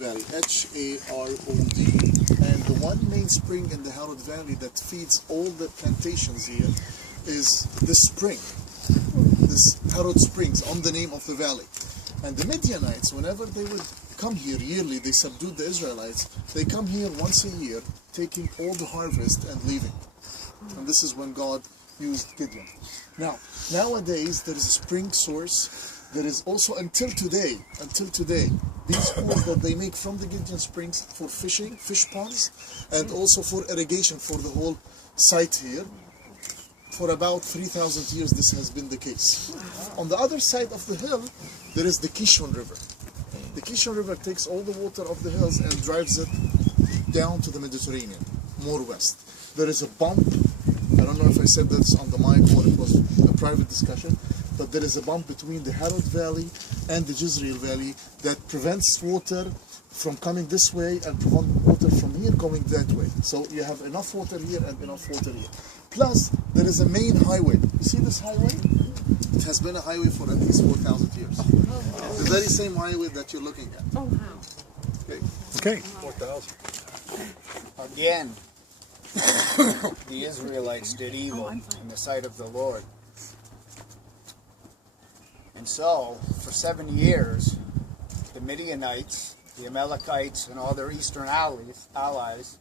Valley, Harod. And the one main spring in the Harod Valley that feeds all the plantations here is this spring, this Harod Springs, on the name of the valley. And the Midianites, whenever they would come here yearly, they subdued the Israelites, they come here once a year, taking all the harvest and leaving. And this is when God used Gideon. Now, nowadays there is a spring source. There is also, until today, these pools that they make from the Gideon Springs for fishing, fish ponds, and also for irrigation for the whole site here. For about 3,000 years this has been the case. On the other side of the hill, there is the Kishon River. The Kishon River takes all the water of the hills and drives it down to the Mediterranean, more west. There is a bump, I don't know if I said this on the mic or it was a private discussion, but there is a bump between the Harod Valley and the Jezreel Valley that prevents water from coming this way and prevent water from here going that way. So you have enough water here and enough water here. Plus, there is a main highway. You see this highway? It has been a highway for at least 4,000 years. The very same highway that you're looking at. Oh, wow. Okay. 4,000. Again, the Israelites did evil in the sight of the Lord. And so, for 7 years, the Midianites, the Amalekites, and all their eastern allies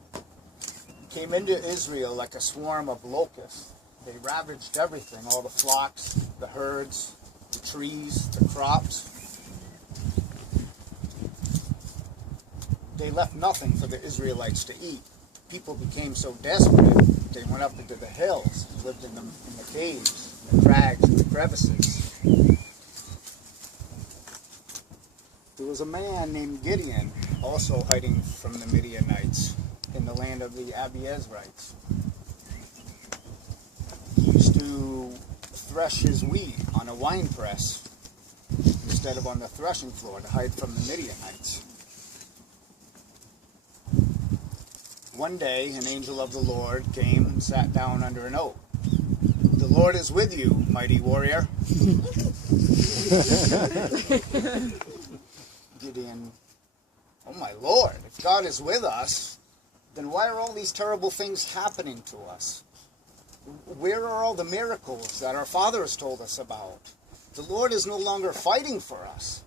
came into Israel like a swarm of locusts. They ravaged everything, all the flocks, the herds, the trees, the crops. They left nothing for the Israelites to eat. People became so desperate, they went up into the hills, lived in the caves, in the crags, and the crevices. There was a man named Gideon, also hiding from the Midianites in the land of the Abiezrites. He used to thresh his wheat on a wine press instead of on the threshing floor to hide from the Midianites. One day, an angel of the Lord came and sat down under an oak. "The Lord is with you, mighty warrior." Gideon, "Oh my Lord, if God is with us, then why are all these terrible things happening to us? Where are all the miracles that our fathers told us about? The Lord is no longer fighting for us."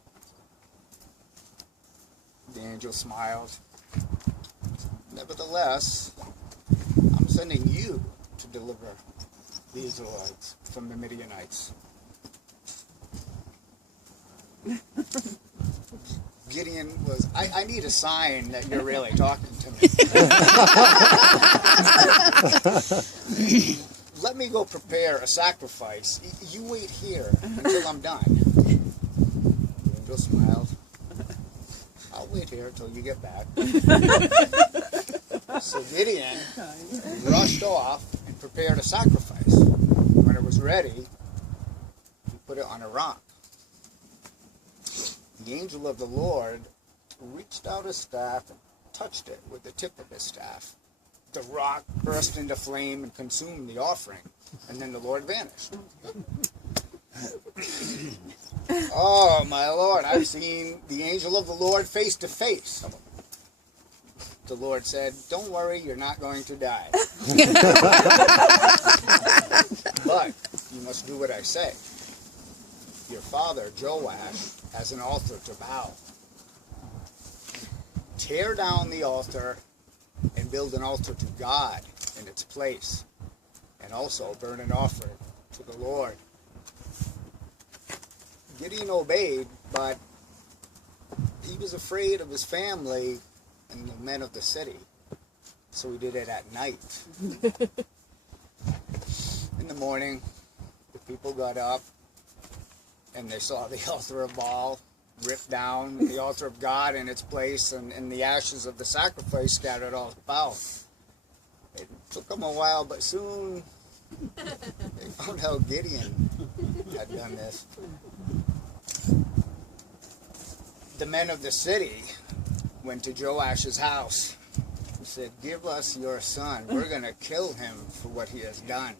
The angel smiled. "Nevertheless, I'm sending you to deliver the Israelites from the Midianites." Gideon was, I need a sign that you're really talking to me. "Let me go prepare a sacrifice. You wait here until I'm done." The angel smiled. "I'll wait here until you get back." So Gideon rushed off and prepared a sacrifice. When it was ready, he put it on a rock. The angel of the Lord reached out his staff and touched it with the tip of his staff. The rock burst into flame and consumed the offering, and then the Lord vanished. "Oh, my Lord, I've seen the angel of the Lord face to face." The Lord said, "Don't worry, you're not going to die. But you must do what I say. Your father, Joash, has an altar to Baal. Tear down the altar and build an altar to God in its place, and also burn an offering to the Lord." Gideon obeyed, but he was afraid of his family and the men of the city, so he did it at night. In the morning, the people got up and they saw the altar of Baal ripped down, the altar of God in its place, and the ashes of the sacrifice scattered all about. It took them a while, but soon they found how Gideon had done this. The men of the city went to Joash's house and said, "Give us your son. We're going to kill him for what he has done."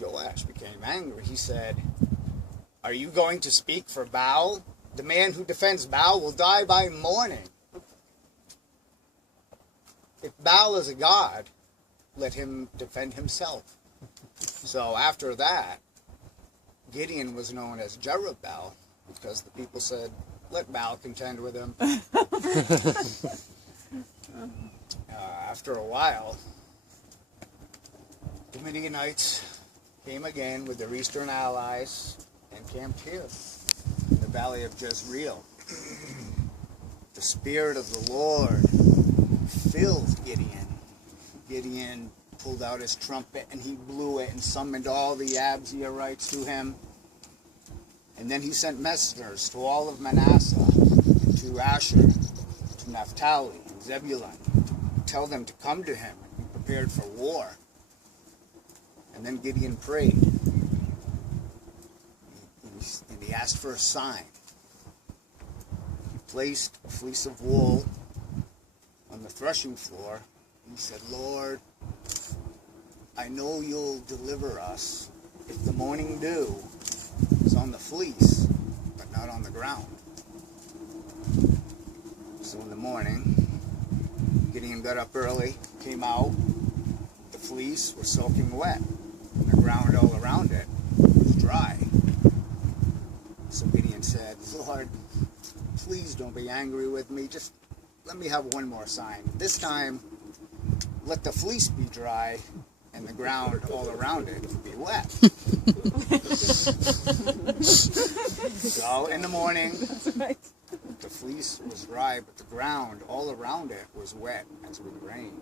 Joash became angry. He said, "Are you going to speak for Baal the man who defends Baal will die by morning. If Baal is a god, let him defend himself. So after that, Gideon was known as Jerubbaal, because the people said, let Baal contend with him. After a while, the Midianites came again with their eastern allies and camped here in the valley of Jezreel. The Spirit of the Lord filled Gideon. Gideon pulled out his trumpet and he blew it and summoned all the Abzerites to him. And then he sent messengers to all of Manasseh, and to Asher, to Naphtali, and Zebulun, to tell them to come to him and be prepared for war. And then Gideon prayed, and he asked for a sign. He placed a fleece of wool on the threshing floor. He said, Lord, I know you'll deliver us if the morning dew is on the fleece, but not on the ground. So in the morning, Gideon got up early, came out. The fleece was soaking wet, and the ground all around it was dry. So Gideon said, Lord, please don't be angry with me. Just let me have one more sign. This time, let the fleece be dry and the ground all around it be wet. So in the morning, the fleece was dry, but the ground all around it was wet as with rain.